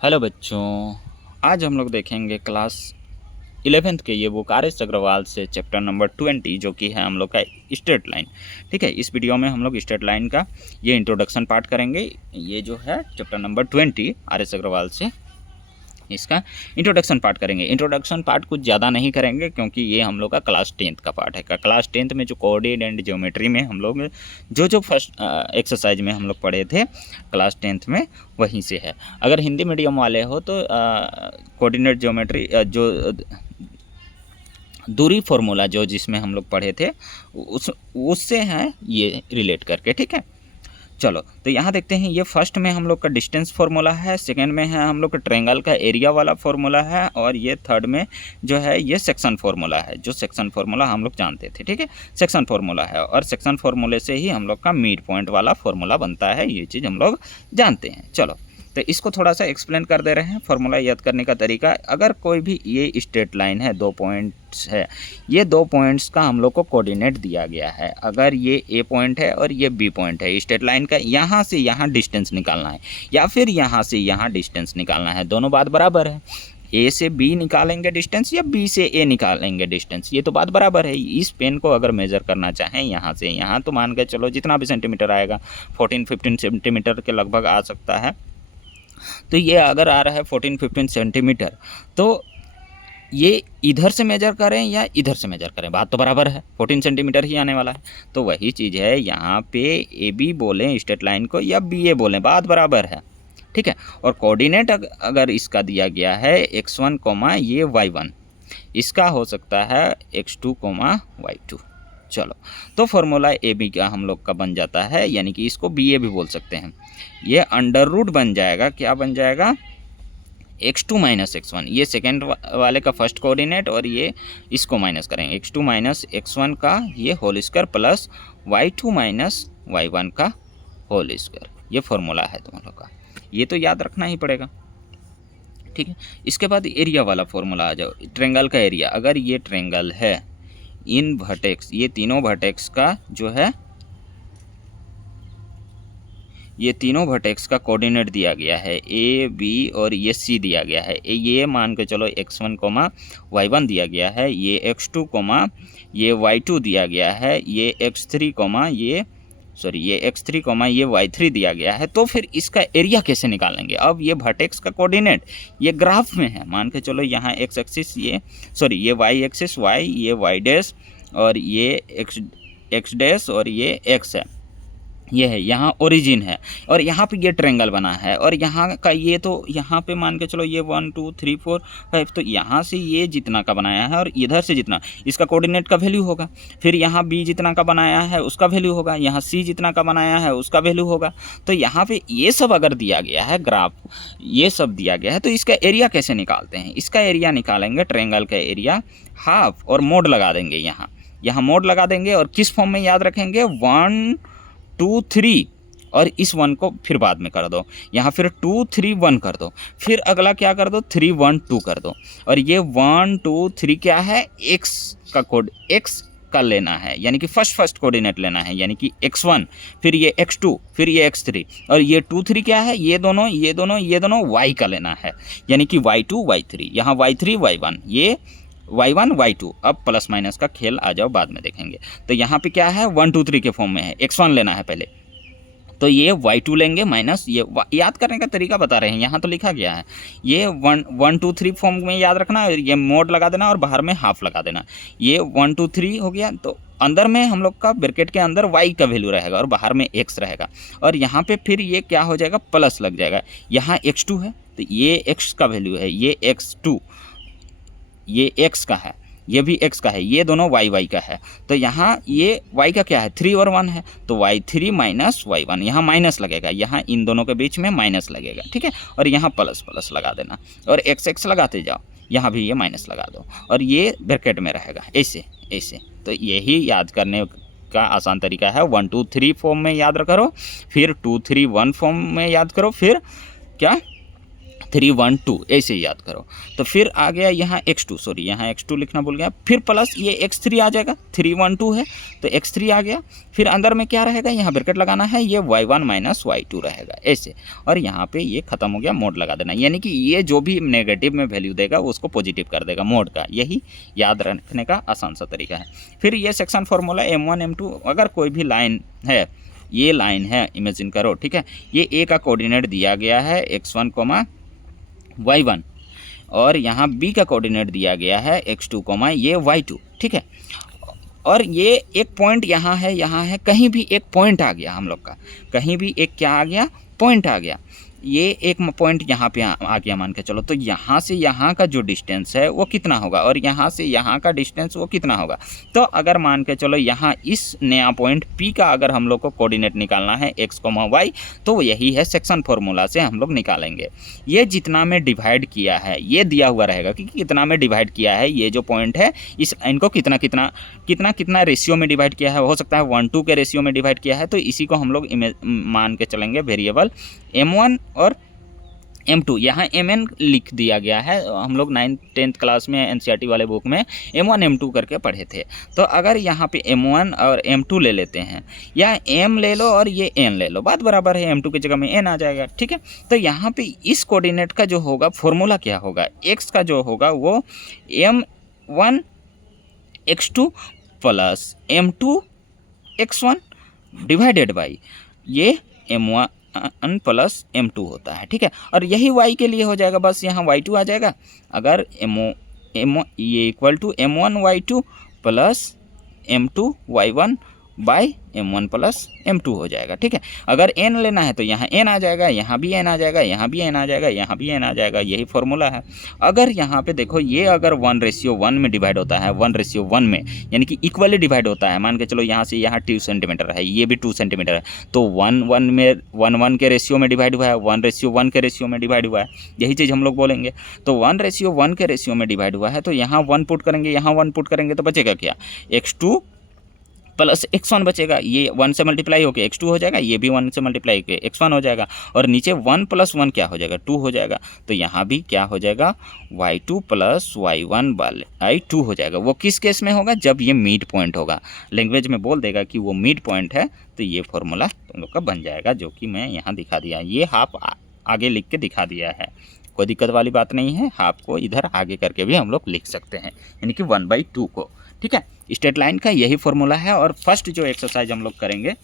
Hello बच्चों, आज हम लोग देखेंगे क्लास 11th के ये बुक आर एस अग्रवाल से चैप्टर नंबर 20 जो कि है हम लोग का स्ट्रेट लाइन। ठीक है, इस वीडियो में हम लोग स्ट्रेट लाइन का ये इंट्रोडक्शन पार्ट करेंगे। ये जो है chapter number 20 R S Agarwal से इसका इंट्रोडक्शन पार्ट करेंगे। इंट्रोडक्शन पार्ट कुछ ज़्यादा नहीं करेंगे क्योंकि ये हम लोग का क्लास 10th का पार्ट है। क्लास 10th में जो कोऑर्डिनेट एंड ज्योमेट्री में हम लोग जो फर्स्ट एक्सरसाइज में हम लोग पढ़े थे क्लास 10th में, वहीं से है। अगर हिंदी मीडियम वाले हो तो कोऑर्डिनेट ज्योमेट्री जो दूरी फार्मूला जो जिसमें हम लोग पढ़े थे उससे हैं ये रिलेट करके। ठीक है, चलो तो यहाँ देखते हैं। ये फर्स्ट में हम लोग का डिस्टेंस फार्मूला है, सेकंड में है हम लोग का ट्रायंगल का एरिया वाला फार्मूला है, और ये थर्ड में जो है ये सेक्शन फार्मूला है, जो सेक्शन फार्मूला हम लोग जानते थे। ठीक है, सेक्शन फार्मूला है और सेक्शन फार्मूले से ही हम लोग का मिड पॉइंट वाला फार्मूला बनता है। ये चीज़ हम लोग जानते हैं। चलो तो इसको थोड़ा सा एक्सप्लेन कर दे रहे हैं। फार्मूला याद करने का तरीका, अगर कोई भी ये स्ट्रेट लाइन है, 2 पॉइंट्स है, ये 2 पॉइंट्स का हम लोग को कोऑर्डिनेट दिया गया है। अगर ये ए पॉइंट है और ये बी पॉइंट है, स्ट्रेट लाइन का यहाँ से यहाँ डिस्टेंस निकालना है या फिर यहाँ से यहाँ डिस्टेंस निकालना है, दोनों बात बराबर है। ए से बी निकालेंगे डिस्टेंस या बी से ए निकालेंगे डिस्टेंस, ये तो बात बराबर है। इस पेन को अगर मेज़र करना चाहें यहाँ से यहाँ, तो मान के चलो जितना भी सेंटीमीटर आएगा 14-15 सेंटीमीटर के लगभग आ सकता है। तो ये अगर आ रहा है 14-15 सेंटीमीटर, तो ये इधर से मेजर करें या इधर से मेजर करें, बात तो बराबर है, 14 सेंटीमीटर ही आने वाला है। तो वही चीज़ है यहाँ पे, ए बी बोलें स्ट्रेट लाइन को या बी ए बोलें, बात बराबर है। ठीक है, और कोऑर्डिनेट अगर इसका दिया गया है x1 कोमा ये y1, इसका हो सकता है x2 कोमा y2। चलो तो फार्मूला ए बी का हम लोग का बन जाता है, यानी कि इसको बी ए भी बोल सकते हैं। ये अंडर रूट बन जाएगा, क्या बन जाएगा, x2 माइनस x1, ये सेकेंड वाले का फर्स्ट कोऑर्डिनेट, और ये इसको माइनस करेंगे x2 माइनस x1 का ये whole square plus y2 minus y1 का होल स्क्वायर। ये फार्मूला है तुम लोग का, ये तो याद रखना ही पड़ेगा। ठीक है, इसके बाद एरिया वाला फार्मूला आ जाओ। ट्रायंगल का एरिया, अगर ये ट्रायंगल है, इन वर्टेक्स, ये तीनों वर्टेक्स का जो है, ये तीनों वर्टेक्स का कोऑर्डिनेट दिया गया है, ए बी और ये सी दिया गया है। ये मान के चलो x1 कोमा y1 दिया गया है, ये x2 कोमा ये y2 दिया गया है, ये x3 कोमा ये x3 कोमा ये y3 दिया गया है। तो फिर इसका एरिया कैसे निकालेंगे? अब ये वर्टेक्स का कोऑर्डिनेट ये ग्राफ में है, मान के चलो यहाँ x एक्सिस ये y एक्सिस y, ये y डैश और ये x डैश और ये x है, ये है, यहाँ ओरिजिन है, और यहाँ पे ये ट्रायंगल बना है, और यहाँ का ये तो यहाँ पे मान के चलो ये 1 2 3 4 5, तो यहाँ से ये जितना का बनाया है और इधर से जितना, इसका कोऑर्डिनेट का वैल्यू होगा। फिर यहाँ बी जितना का बनाया है उसका वैल्यू होगा, यहाँ सी जितना का बनाया है उसका वैल्यू होगा। तो यहाँ पे ये सब अगर दिया गया है, ग्राफ ये सब दिया गया है, तो इसका एरिया कैसे निकालते हैं? इसका एरिया निकालेंगे, ट्रायंगल का एरिया हाफ और मोड लगा देंगे, यहाँ मोड लगा देंगे, और किस फॉर्म में याद रखेंगे, 1 2 3, और इस 1 को फिर बाद में कर दो, यहाँ फिर 2 3 1 कर दो, फिर अगला क्या कर दो, 3 1 2 कर दो, और ये 1 2 3 क्या है, x का कोड x का लेना है, यानी कि फर्स्ट कोऑर्डिनेट लेना है, यानी कि x1, फिर ये x2, फिर ये x3, और ये 2 3 क्या है, ये दोनों y का लेना है, यानी कि y2 y3, यहाँ y3 y1, ये y1 y2। अब प्लस माइनस का खेल आ जाओ, बाद में देखेंगे। तो यहाँ पे क्या है, 1 2 3 के फॉर्म में है, x1 लेना है पहले, तो ये y2 लेंगे माइनस ये याद करने का तरीका बता रहे हैं, यहाँ तो लिखा गया है, ये 1 2 3 फॉर्म में याद रखना, ये मोड लगा देना और बाहर में हाफ लगा देना। ये 1 2 3 हो गया, तो अंदर में हम लोग का ब्रैकेट के अंदर y का वैल्यू रहेगा और बाहर में x रहेगा, और यहाँ पे फिर ये क्या हो जाएगा, प्लस लग जाएगा। यहाँ x2 है तो ये x का वैल्यू है, ये x2, ये x का है, ये भी x का है, ये दोनों y का है। तो यहाँ ये y का क्या है, 3 और 1 है, तो y3 माइनस y1, यहाँ माइनस लगेगा, यहाँ इन दोनों के बीच में माइनस लगेगा। ठीक है, और यहाँ प्लस लगा देना, और x लगाते जाओ, यहाँ भी ये माइनस लगा दो, और ये ब्रैकेट में रहेगा, ऐसे। तो यही याद करने का आसान तरीका है। 1 2 3 फॉर्म में याद करो, फिर 2 3 1 फॉर्म में याद करो, फिर क्या 3 1 2 ऐसे याद करो। तो फिर आ गया यहाँ x2, सॉरी यहाँ x2 लिखना भूल गया, फिर प्लस ये x3 आ जाएगा, 3 1 2 है तो x3 आ गया, फिर अंदर में क्या रहेगा, यहाँ ब्रैकेट लगाना है, ये y1 माइनस y2 रहेगा ऐसे, और यहाँ पे ये खत्म हो गया, मोड लगा देना, यानी कि ये जो भी नेगेटिव में वैल्यू देगा उसको पॉजिटिव कर देगा मोड का, यही याद रखने का आसान सा तरीका है। फिर ये सेक्शन फार्मूला m1 m2, अगर कोई भी लाइन है, ये लाइन है इमेजिन करो, ठीक है, ये a का कोऑर्डिनेट दिया गया है x1 y1, और यहाँ b का कोऑर्डिनेट दिया गया है x2 ये y2, ठीक है, और ये एक पॉइंट यहाँ है, कहीं भी एक पॉइंट आ गया हम लोग का, कहीं भी एक क्या आ गया, पॉइंट आ गया, ये एक पॉइंट यहाँ पे आ गया मान के चलो, तो यहाँ से यहाँ का जो डिस्टेंस है वो कितना होगा, और यहाँ से यहाँ का डिस्टेंस वो कितना होगा। तो अगर मान के चलो यहाँ इस नया पॉइंट P का अगर हम लोग को कोऑर्डिनेट निकालना है x, y, तो यही है सेक्शन फार्मूला से हम लोग निकालेंगे। ये जितना में डिवाइड किया है ये दिया हुआ रहेगा कि कितना में डिवाइड किया है, ये जो पॉइंट है इस इनको कितना कितना कितना कितना रेशियो में डिवाइड किया है, हो सकता है 1:2 के रेशियो में डिवाइड किया है, तो इसी को हम लोग मान के चलेंगे वेरिएबल m1 और m2। यहाँ mn लिख दिया गया है, हम लोग 9th-10th क्लास में एनसीईआरटी वाले बुक में m1 m2 करके पढ़े थे। तो अगर यहाँ पे m1 और m2 ले लेते हैं, या m ले लो और ये n ले लो, बात बराबर है, m2 की जगह में n आ जाएगा, ठीक है। तो यहाँ पे इस कोऑर्डिनेट का जो होगा फॉर्मूला क्या होगा, x का जो होगा वो m1 x2 plus m2 x1 divided by ये m1 प्लस m2 होता है, ठीक है। और यही y के लिए हो जाएगा, बस यहाँ y2 आ जाएगा, अगर ये equal to m1 y2 plus m2 y1 by m1 plus m2 हो जाएगा, ठीक है। अगर n लेना है तो यहाँ n आ जाएगा, यहाँ भी n आ जाएगा, यहाँ भी n आ जाएगा, यहाँ भी n आ जाएगा, यही फॉर्मूला है। अगर यहाँ पे देखो ये अगर 1:1 में डिवाइड होता है, 1:1 में यानी कि इक्वली डिवाइड होता है, मान के चलो यहाँ से यहाँ 2 सेंटीमीटर है, ये भी 2 सेंटीमीटर है, तो 1:1 में 1:1 के रेशियो में डिवाइड हुआ है, 1:1 के रेशियो में डिवाइड हुआ है, यही चीज़ हम लोग बोलेंगे। तो 1:1 के रेशियो में डिवाइड हुआ है, तो यहाँ 1 पुट करेंगे, यहाँ 1 पुट करेंगे, तो बचेगा क्या, x2 प्लस x1 बचेगा, ये 1 से मल्टीप्लाई होकर x2 हो जाएगा, ये भी 1 से मल्टीप्लाई होकर x1 हो जाएगा, और नीचे 1 + 1 क्या हो जाएगा, 2 हो जाएगा। तो यहाँ भी क्या हो जाएगा, y2 + y1 बाई 2 हो जाएगा। वो किस केस में होगा, जब ये मिड पॉइंट होगा, लैंग्वेज में बोल देगा कि वो मिड पॉइंट है, तो ये फॉर्मूला तुम लोग का बन जाएगा, जो कि मैं यहाँ दिखा दिया, ये हाफ आगे लिख के दिखा दिया है, कोई दिक्कत वाली बात नहीं है। हाफ को इधर आगे करके भी हम लोग लिख सकते हैं, यानी कि 1/2 को, ठीक है। स्ट्रेट लाइन का यही फॉर्मूला है। और फर्स्ट जो एक्सरसाइज हम लोग करेंगे,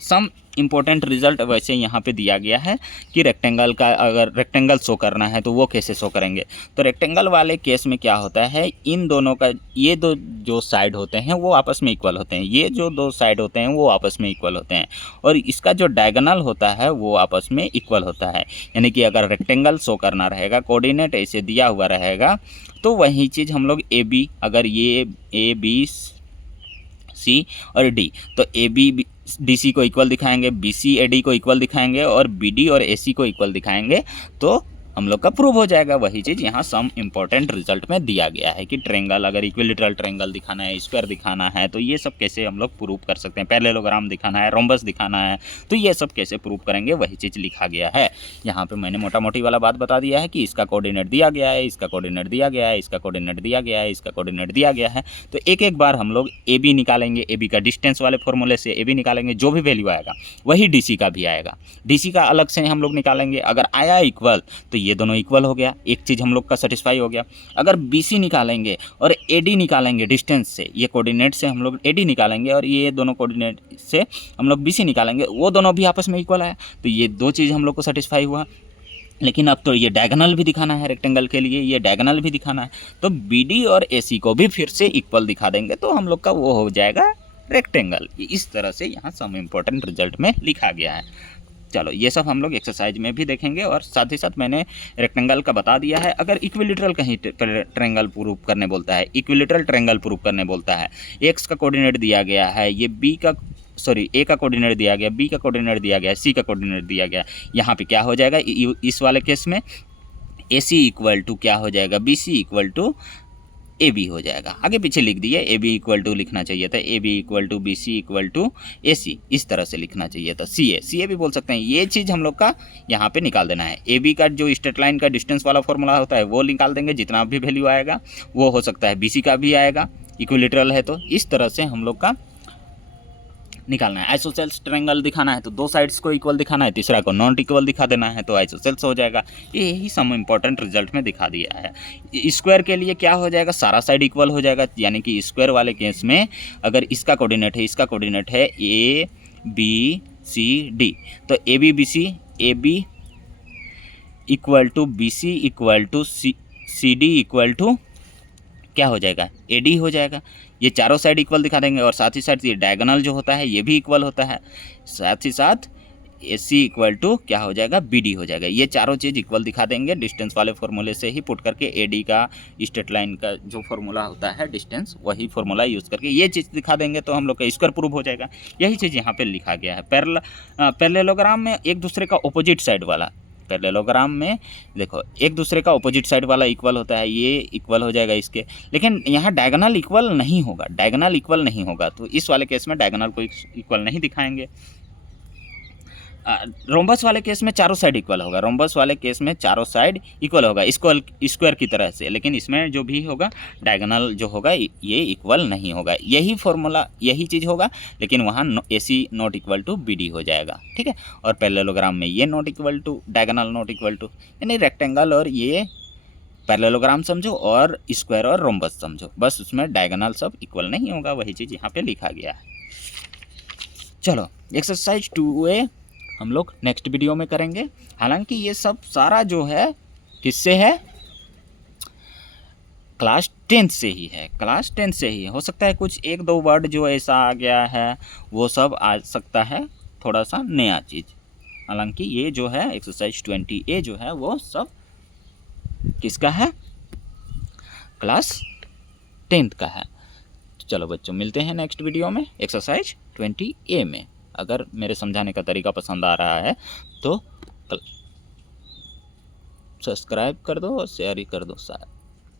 सम इम्पोर्टेंट रिजल्ट वैसे यहाँ पे दिया गया है कि रेक्टेंगल का अगर रेक्टेंगल शो करना है तो वो कैसे शो करेंगे। तो रेक्टेंगल वाले केस में क्या होता है, इन दोनों का ये दो जो साइड होते हैं वो आपस में इक्वल होते हैं, ये जो दो साइड होते हैं वो आपस में इक्वल होते हैं, और इसका जो डायगोनल होता है वो आपस में इक्वल होता है। यानी कि अगर रेक्टेंगल शो करना रहेगा, कोऑर्डिनेट ऐसे दिया हुआ रहेगा, तो वही चीज़ हम लोग ए बी, अगर ये ए बी सी और डी, तो ए बी डी सी को इक्वल दिखाएंगे, बी सी ए डी को इक्वल दिखाएंगे, और बी डी और ए सी को इक्वल दिखाएंगे, तो हम लोग का प्रूव हो जाएगा। वही चीज़ यहाँ सम इम्पोर्टेंट रिजल्ट में दिया गया है कि ट्रेंगल अगर इक्विलेटरल ट्रेंगल दिखाना है, स्क्वायर दिखाना है, तो ये सब कैसे हम लोग प्रूव कर सकते हैं, पैरेललोग्राम दिखाना है, रोम्बस दिखाना है, तो ये सब कैसे प्रूव करेंगे, वही चीज़ लिखा गया है। यहाँ पे मैंने मोटा मोटी वाला बात बता दिया है कि इसका कोऑर्डिनेट दिया गया है, इसका कोऑर्डिनेट दिया गया है, इसका कोऑर्डिनेट दिया गया है, इसका कोऑर्डिनेट दिया गया है। तो एक एक बार हम लोग ए बी निकालेंगे, ए बी का डिस्टेंस वाले फॉर्मूले से ए बी निकालेंगे, जो भी वैल्यू आएगा वही डी सी का भी आएगा, डी सी का अलग से हम लोग निकालेंगे। अगर आया इक्वल तो ये दोनों इक्वल हो गया, एक चीज़ हम लोग का सेटिस्फाई हो गया। अगर BC निकालेंगे और AD निकालेंगे, डिस्टेंस से, ये कोऑर्डिनेट से हम लोग AD निकालेंगे और ये दोनों कोऑर्डिनेट से हम लोग BC निकालेंगे, वो दोनों भी आपस में इक्वल है, तो ये दो चीज़ हम लोग को सेटिस्फाई हुआ। लेकिन अब तो ये डायगोनल भी दिखाना है, रेक्टेंगल के लिए ये डायगोनल भी दिखाना है, तो BD और AC को भी फिर से इक्वल दिखा देंगे, तो हम लोग का वो हो जाएगा रेक्टेंगल। इस तरह से यहाँ सम इम्पोर्टेंट रिजल्ट में लिखा गया है। चलो ये सब हम लोग एक्सरसाइज में भी देखेंगे, और साथ ही साथ मैंने रेक्टेंगल का बता दिया है। अगर इक्विलेटरल कहीं ट्रायंगल प्रूव करने बोलता है, इक्विलेटरल ट्रायंगल प्रूव करने बोलता है, एक्स का कोऑर्डिनेट दिया गया है, ये ए का कोऑर्डिनेट दिया गया, बी का कोऑर्डिनेट दिया गया, सी का कोऑर्डिनेट दिया गया, यहाँ पे क्या हो जाएगा, इस वाले केस में AC इक्वल टू क्या हो जाएगा, BC equal to A B हो जाएगा। आगे पीछे लिख दिए, ए बी इक्वल टू लिखना चाहिए था A B equal to B C equal to A C, इस तरह से लिखना चाहिए था। सी ए भी बोल सकते हैं। ये चीज़ हम लोग का यहाँ पे निकाल देना है। ए बी का जो स्ट्रेट लाइन का डिस्टेंस वाला फॉर्मूला होता है वो निकाल देंगे, जितना भी वैल्यू आएगा वो हो सकता है बी सी का भी आएगा, इक्विलेटरल है तो इस तरह से हम लोग का निकालना है। आइसोसेल्स ट्रायंगल दिखाना है तो दो साइड्स को इक्वल दिखाना है, तीसरा को नॉट इक्वल दिखा देना है तो आइसोसेल्स हो जाएगा। यही सम इम्पोर्टेंट रिजल्ट में दिखा दिया है। स्क्वायर के लिए क्या हो जाएगा, सारा साइड इक्वल हो जाएगा, यानी कि स्क्वायर वाले केस में अगर इसका कोऑर्डिनेट है, इसका कोऑर्डिनेट है ए बी सी डी, तो A B equal to B C equal to C D equal to क्या हो जाएगा, ए डी हो जाएगा। ये चारों साइड इक्वल दिखा देंगे और साथ ही साथ ये डायगोनल जो होता है ये भी इक्वल होता है, साथ ही साथ ए सी इक्वल टू क्या हो जाएगा, बी डी हो जाएगा। ये चारों चीज़ इक्वल दिखा देंगे डिस्टेंस वाले फॉर्मूले से ही पुट करके, ए डी का स्ट्रेट लाइन का जो फॉर्मूला होता है डिस्टेंस, वही फॉर्मूला यूज़ करके ये चीज़ दिखा देंगे तो हम लोग का स्क्वायर प्रूव हो जाएगा। यही चीज़ यहाँ पे लिखा गया है। पैरेललोग्राम में एक दूसरे का ऑपोजिट साइड वाला, पैरेललोग्राम में देखो एक दूसरे का ऑपोजिट साइड वाला इक्वल होता है, ये इक्वल हो जाएगा इसके, लेकिन यहाँ डायगोनल इक्वल नहीं होगा, डायगोनल इक्वल नहीं होगा तो इस वाले केस में डायगोनल को इक्वल नहीं दिखाएंगे। रोम्बस वाले केस में चारों साइड इक्वल होगा, रोम्बस वाले केस में चारों साइड इक्वल होगा स्क्वायर की तरह से, लेकिन इसमें जो भी होगा डायगोनल जो होगा ये इक्वल नहीं होगा। यही फॉर्मूला यही चीज़ होगा, लेकिन वहाँ A C not equal to B D हो जाएगा, ठीक है। और पैरेललोग्राम में ये not equal to diagonal not equal to, यानी रेक्टेंगल और ये पैरेललोग्राम समझो और स्क्वायर और रोम्बस समझो, बस उसमें डायगोनल सब इक्वल नहीं होगा, वही चीज़ यहाँ पे लिखा गया है। चलो एक्सरसाइज 2A हम लोग नेक्स्ट वीडियो में करेंगे। हालांकि ये सब सारा जो है किससे है, क्लास 10 से ही है, क्लास 10 से ही। हो सकता है कुछ एक दो वर्ड जो ऐसा आ गया है वो सब आ सकता है, थोड़ा सा नया चीज़। हालांकि ये जो है एक्सरसाइज 20A जो है वो सब किसका है, क्लास 10 का है। चलो बच्चों मिलते हैं नेक्स्ट वीडियो में एक्सरसाइज 20A में। अगर मेरे समझाने का तरीका पसंद आ रहा है तो सब्सक्राइब कर दो और शेयर ही कर दो साथ।